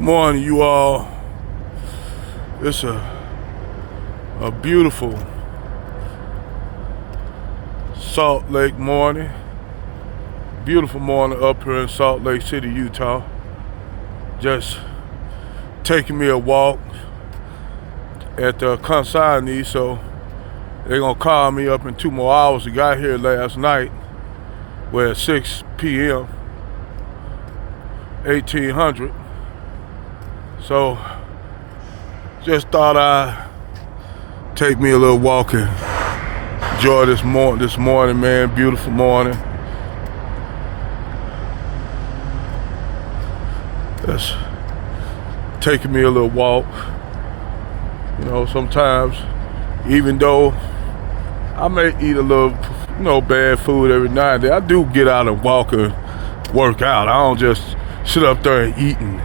Morning, you all. It's a beautiful Salt Lake morning. Beautiful morning up here in Salt Lake City, Utah. Just taking me a walk at the consignee, so they're gonna call me up in 2 more hours. I got here last night, where at 6 p.m., 1800. So just thought I'd take me a little walk and enjoy this morning, man. Beautiful morning. Just taking me a little walk. You know, sometimes, even though I may eat a little, bad food every now and then, I do get out and walk and work out. I don't just sit up there and eat and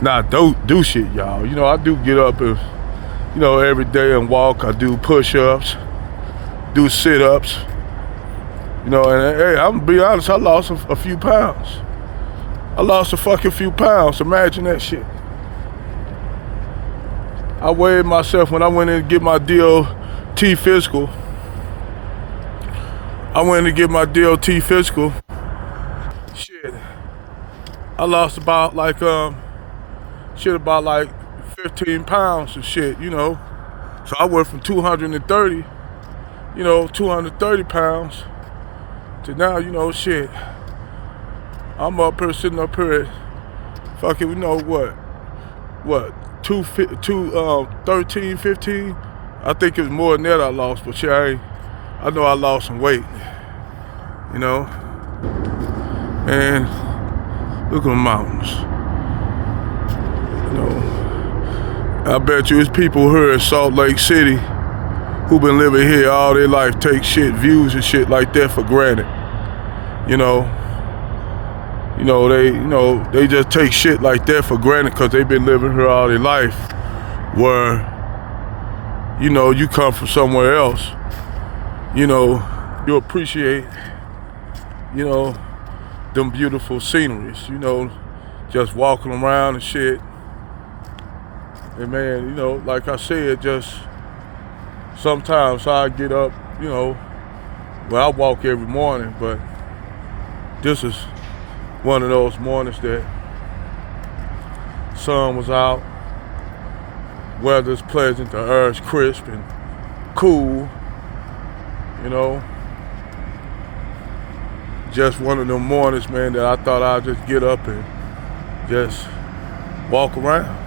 not do shit, y'all. You know, I do get up and, every day and walk. I do push-ups, do sit-ups. And hey, I'm gonna be honest, I lost a few pounds. I lost a fucking few pounds. Imagine that shit. I weighed myself when I went in to get my DOT physical. Shit. I lost about like 15 pounds and shit, So I went from 230 pounds to now, shit. I'm up here, sitting up here at fucking, 13, 15? I think it was more than that I lost, but shit, I know I lost some weight, And look at the mountains. I bet you it's people here in Salt Lake City who been living here all their life take views and shit like that for granted. They just take shit like that for granted because they've been living here all their life. Where, you come from somewhere else, you appreciate, them beautiful sceneries, just walking around and shit. And man, like I said, just sometimes I get up, I walk every morning, but this is one of those mornings that sun was out, weather's pleasant, the air's crisp and cool, Just one of them mornings, man, that I thought I'd just get up and just walk around,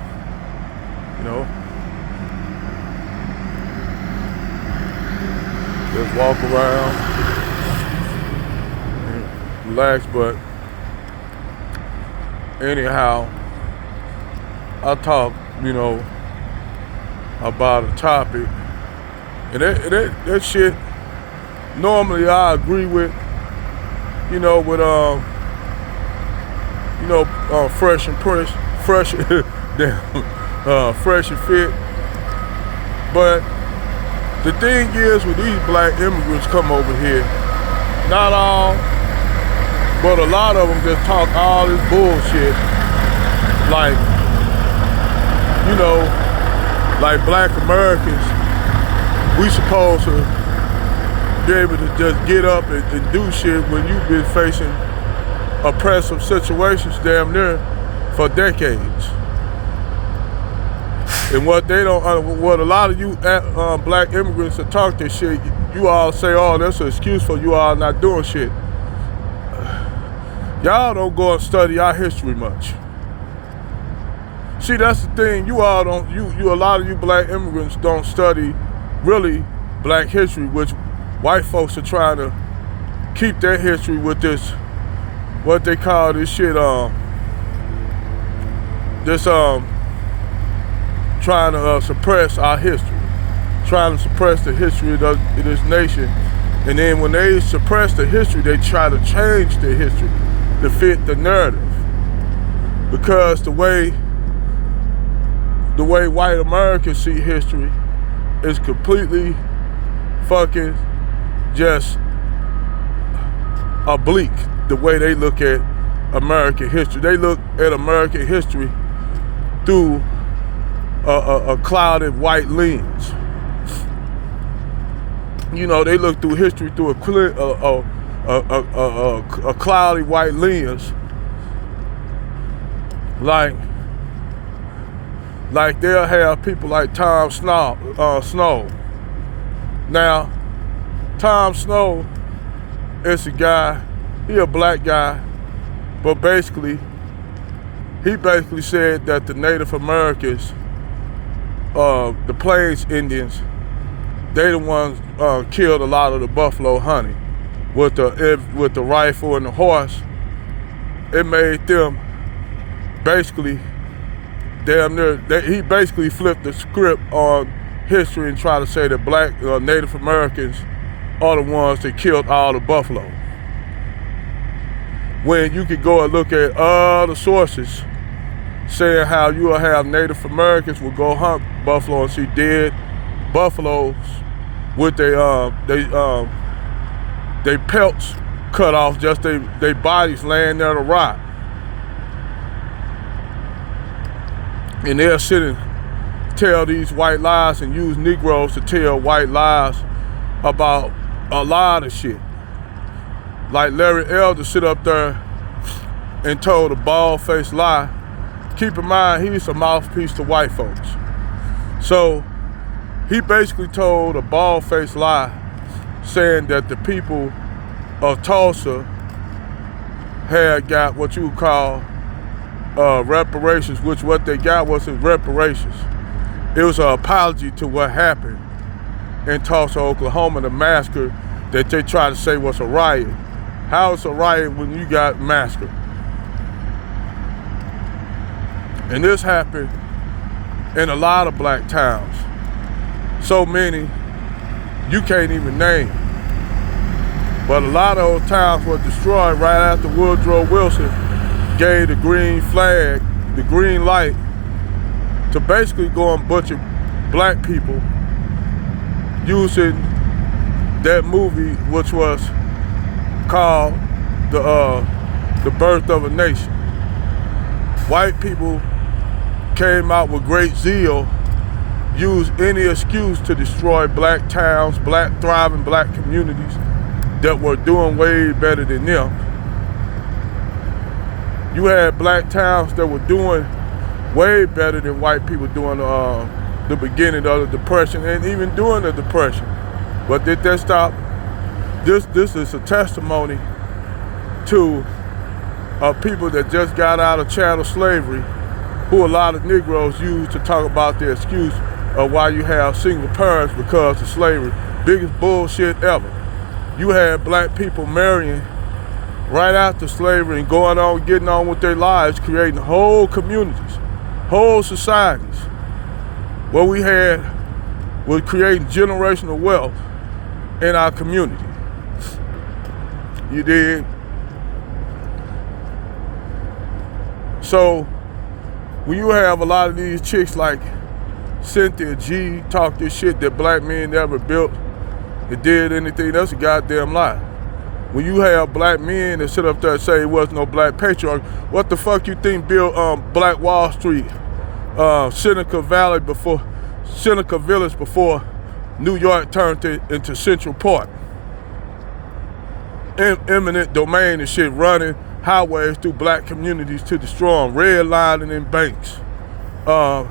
Just walk around and relax, but anyhow, I talk, about a topic, and that shit, normally I agree with, fresh and fresh, fresh and fit. But the thing is, with these black immigrants come over here, not all, but a lot of them just talk all this bullshit, like, like black Americans, we supposed to be able to just get up and do shit when you've been facing oppressive situations damn near for decades. And what a lot of you black immigrants that talk this shit, you all say, oh, that's an excuse for you all not doing shit. Y'all don't go and study our history much. See, that's the thing, a lot of you black immigrants don't study really black history, which white folks are trying to keep their history with this, what they call this shit, trying to suppress our history, trying to suppress the history of this nation. And then when they suppress the history, they try to change the history to fit the narrative. Because the way white Americans see history is completely fucking just oblique, the way they look at American history. They look at American history through a clouded white lens. You know, they look through history through a cloudy white lens, like they'll have people like Tom Snow. Now, Tom Snow is a guy, he a black guy, but he basically said that the Native Americans, the Plains Indians, they the ones killed a lot of the buffalo hunting with the rifle and the horse. It made them basically damn near. He basically flipped the script on history and tried to say that black Native Americans are the ones that killed all the buffalo. When you could go and look at other sources saying how you will have Native Americans will go hunt buffalo and see dead buffaloes with their pelts cut off, just their bodies laying there to rot. And they'll sit and tell these white lies and use Negroes to tell white lies about a lot of shit. Like Larry Elder sit up there and told a bald-faced lie. Keep in mind, he's a mouthpiece to white folks. So he basically told a bald-faced lie saying that the people of Tulsa had got what you would call reparations, which what they got wasn't reparations. It was an apology to what happened in Tulsa, Oklahoma, the massacre that they tried to say was a riot. How is a riot when you got massacred? And this happened in a lot of black towns. So many you can't even name. But a lot of those towns were destroyed right after Woodrow Wilson gave the green flag, the green light, to basically go and butcher black people using that movie, which was called The Birth of a Nation. White people came out with great zeal, used any excuse to destroy black towns, thriving black communities that were doing way better than them. You had black towns that were doing way better than white people during the beginning of the Depression and even during the Depression. But did that stop? This is a testimony to people that just got out of chattel slavery, who a lot of Negroes use to talk about the excuse of why you have single parents because of slavery. Biggest bullshit ever. You had black people marrying right after slavery and going on, getting on with their lives, creating whole communities, whole societies. What we had was creating generational wealth in our community. You did? So when you have a lot of these chicks like Cynthia G talk this shit that black men never built and did anything, that's a goddamn lie. When you have black men that sit up there and say it was no black patriarch, what the fuck you think built Black Wall Street, Seneca Village before New York turned it into Central Park? Eminent domain and shit, running highways through black communities to destroy them, redlining in banks. All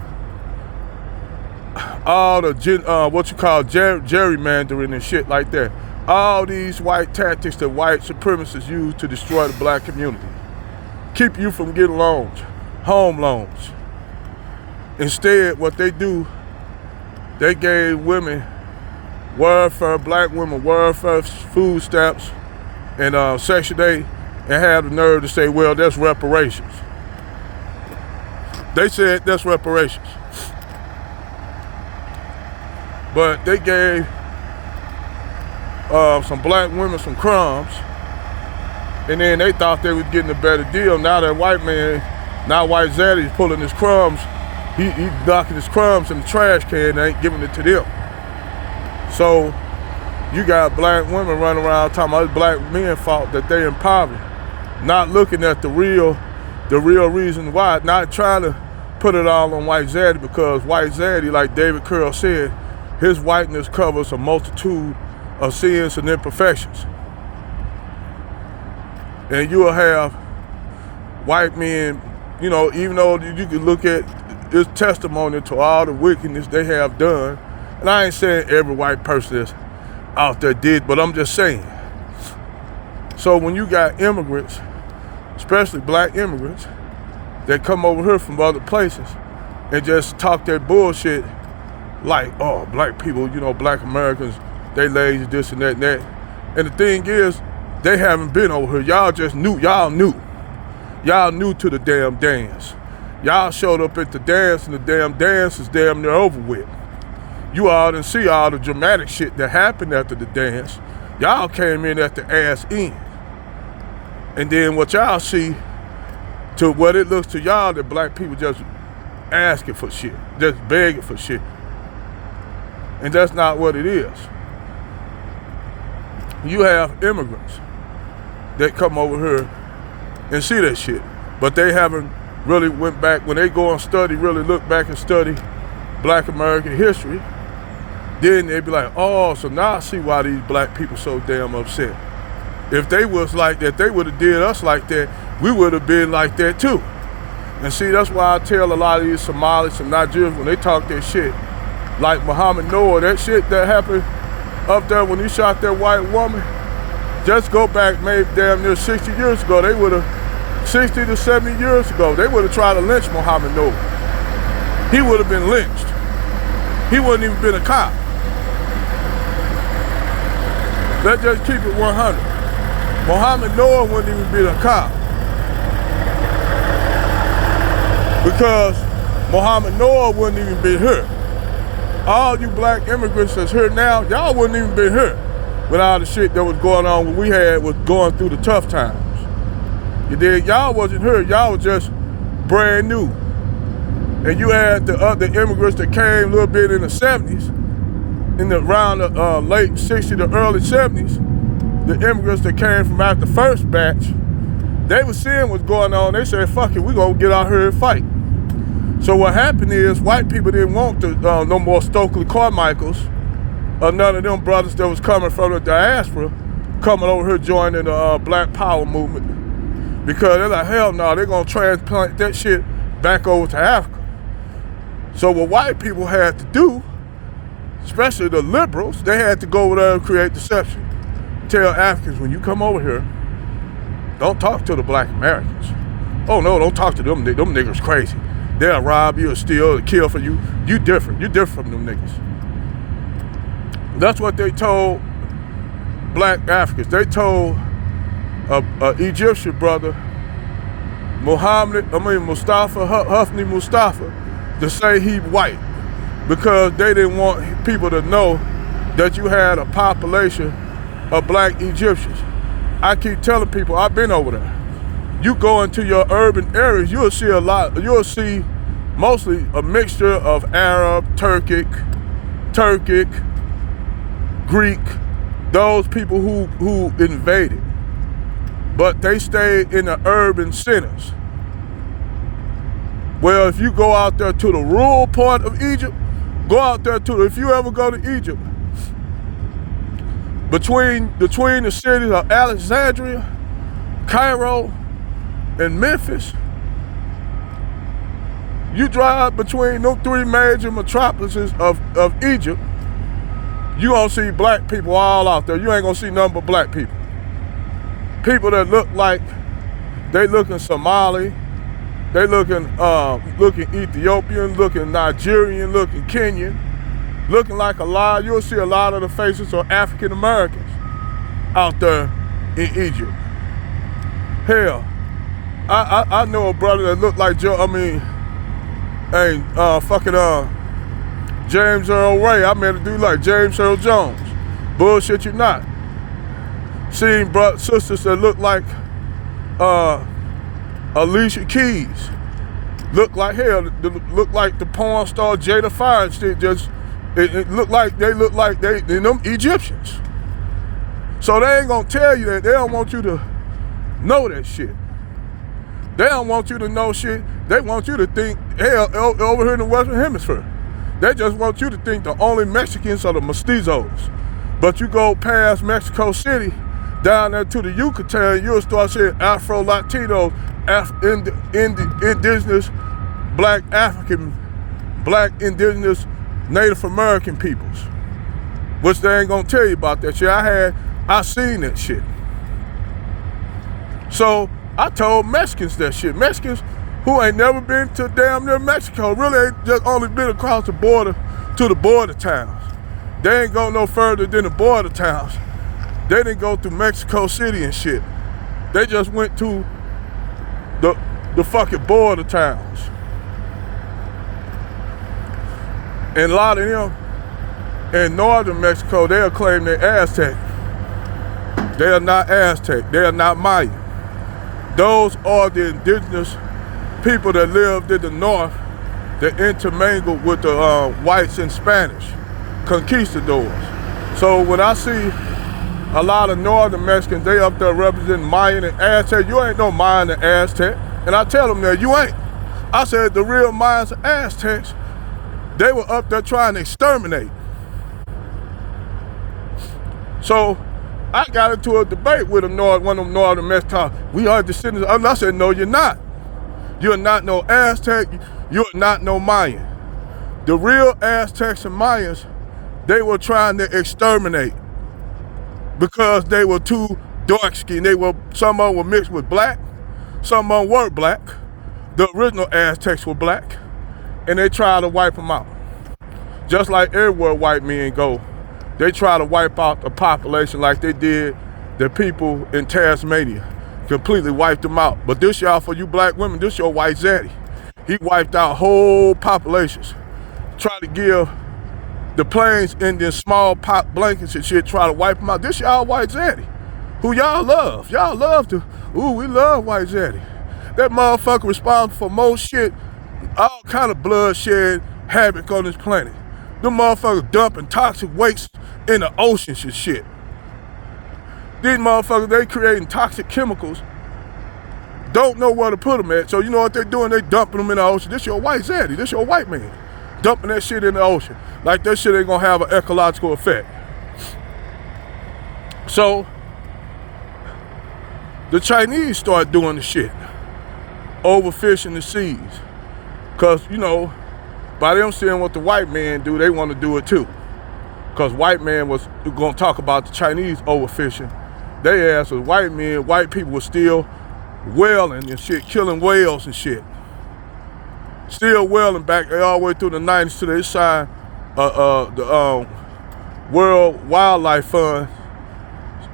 the what you call gerrymandering and shit like that. All these white tactics that white supremacists use to destroy the black community. Keep you from getting loans, home loans. Instead, what they do, they gave women welfare, black women welfare, food stamps, and Section 8, and had the nerve to say, well, that's reparations. They said that's reparations. But they gave some black women some crumbs, and then they thought they was getting a better deal. Now that white man, now white Zaddy's pulling his crumbs, he's knocking his crumbs in the trash can and ain't giving it to them. So you got black women running around talking about it's black men's fault that they in poverty, not looking at the real reason why, not trying to put it all on White Zaddy because White Zaddy, like David Curl said, his whiteness covers a multitude of sins and imperfections. And you'll have white men, you know, even though you can look at his testimony to all the wickedness they have done, and I ain't saying every white person that's out there did, but I'm just saying. So when you got immigrants, especially black immigrants, that come over here from other places and just talk that bullshit like, oh, black people, you know, black Americans, they lazy, this and that and that. And the thing is, they haven't been over here. Y'all just knew, y'all knew. Y'all new to the damn dance. Y'all showed up at the dance and the damn dance is damn near over with. You all didn't see all the dramatic shit that happened after the dance. Y'all came in at the ass end. And then what y'all see, to what it looks to y'all, that black people just asking for shit, just begging for shit. And that's not what it is. You have immigrants that come over here and see that shit, but they haven't really went back. When they go and study, really look back and study black American history, then they be like, oh, so now I see why these black people so damn upset. If they was like that, they would have did us like that, we would have been like that too. And see, that's why I tell a lot of these Somalis and Nigerians when they talk that shit, like Muhammad Noor, that shit that happened up there when he shot that white woman, just go back maybe damn near 60 years ago, they would have, 60 to 70 years ago, they would have tried to lynch Muhammad Noor. He would have been lynched. He wouldn't even been a cop. Let's just keep it 100. Muhammad Noor wouldn't even be a cop. Because Muhammad Noor wouldn't even be here. All you black immigrants that's here now, y'all wouldn't even be here with all the shit that was going on when we had was going through the tough times. You did, y'all wasn't here, y'all was just brand new. And you had the other immigrants that came a little bit in the 70s, around the late 60s to early 70s, the immigrants that came from after the first batch, they were seeing what's going on. They said, fuck it, we gonna get out here and fight. So what happened is white people didn't want no more Stokely Carmichaels or none of them brothers that was coming from the diaspora coming over here joining the Black Power movement. Because they're like, hell no, they're gonna transplant that shit back over to Africa. So what white people had to do, especially the liberals, they had to go over there and create deception. Tell Africans, when you come over here, don't talk to the black Americans. Oh no, don't talk to them. Them niggas crazy. They'll rob you or steal or kill for you. You different. You different from them niggas. That's what they told black Africans. They told a Egyptian brother, Mustafa, Hafni Mustafa, to say he white, because they didn't want people to know that you had a population of black Egyptians. I keep telling people, I've been over there. You go into your urban areas, you'll see mostly a mixture of Arab, Turkic, Greek, those people who invaded. But they stayed in the urban centers. Well, if you go out there to the rural part of Egypt, if you ever go to Egypt, between the cities of Alexandria, Cairo, and Memphis, you drive between those three major metropolises of Egypt, you gonna see black people all out there. You ain't gonna see nothing but black people. People that look like they looking Somali, they looking Ethiopian, looking Nigerian, looking Kenyan, looking like a lot. You'll see a lot of the faces of African Americans out there in Egypt. Hell, I know a brother that looked like James Earl Ray. I met a dude like James Earl Jones. Bullshit you not. Seen sisters that look like Alicia Keys. Look like hell. Look like the porn star Jada Feinstein. It look like they them Egyptians. So they ain't gonna tell you that. They don't want you to know that shit. They don't want you to know shit. They want you to think hell, over here in the Western Hemisphere. They just want you to think the only Mexicans are the mestizos. But you go past Mexico City, down there to the Yucatan, you'll start seeing Afro-Latinos, indigenous, black African, black indigenous Native American peoples. Which they ain't gonna tell you about that shit. I seen that shit. So I told Mexicans that shit. Mexicans who ain't never been to damn near Mexico, really ain't just only been across the border to the border towns. They ain't go no further than the border towns. They didn't go through Mexico City and shit. They just went to the fucking border towns. And a lot of them in northern Mexico, they'll claim they're Aztec. They are not Aztec, they are not Maya. Those are the indigenous people that lived in the north that intermingled with the whites and Spanish, conquistadors. So when I see a lot of northern Mexicans, they up there representing Mayan and Aztec, you ain't no Mayan and Aztec. And I tell them that, you ain't. I said the real Mayans and Aztecs, they were up there trying to exterminate. So I got into a debate with one of them northern Mexicans. We are descendants. And I said, no, you're not. You're not no Aztec. You're not no Mayan. The real Aztecs and Mayans, they were trying to exterminate because they were too dark-skinned. Some of them were mixed with black. Some of them were black. The original Aztecs were black. And they tried to wipe them out. Just like everywhere white men go, they try to wipe out the population like they did the people in Tasmania. Completely wiped them out. But this y'all, for you black women, this your white zaddy. He wiped out whole populations. Try to give the Plains Indians small pop blankets and shit, try to wipe them out. This y'all white zaddy, who y'all love. Y'all love to, we love white zaddy. That motherfucker responsible for more shit, all kind of bloodshed, havoc on this planet. Them motherfuckers dumping toxic waste in the oceans and shit. These motherfuckers, they creating toxic chemicals, don't know where to put them at. So you know what they're doing? They dumping them in the ocean. This your white zaddy, this your white man. Dumping that shit in the ocean. Like that shit ain't gonna have an ecological effect. So, the Chinese start doing the shit. Overfishing the seas. Cause, you know, by them seeing what the white man do, they want to do it too. Because white man was going to talk about the Chinese overfishing. They asked was white people were still whaling and shit, killing whales and shit. Still whaling back all the way through the 90s to they signed the World Wildlife Fund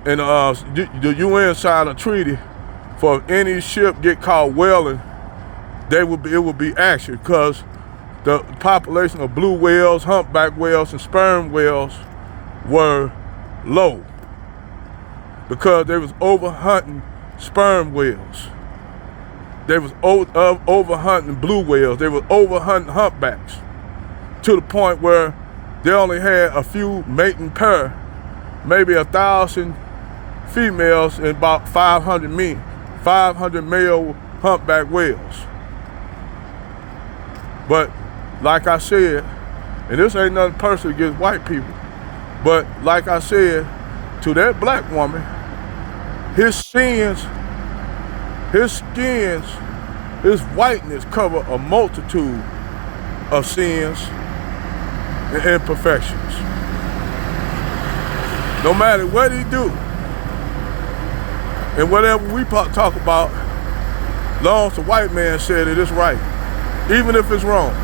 and the UN signed a treaty for if any ship get caught whaling, it would be action because the population of blue whales, humpback whales, and sperm whales were low because they was over-hunting sperm whales. They was over-hunting blue whales. They was over-hunting humpbacks to the point where they only had a few mating pair, maybe 1,000 females and about 500 male humpback whales. But like I said, and this ain't nothing personal against white people, but like I said, to that black woman, his skins, his whiteness cover a multitude of sins and imperfections. No matter what he do, and whatever we talk about, long as the white man said it is right, even if it's wrong.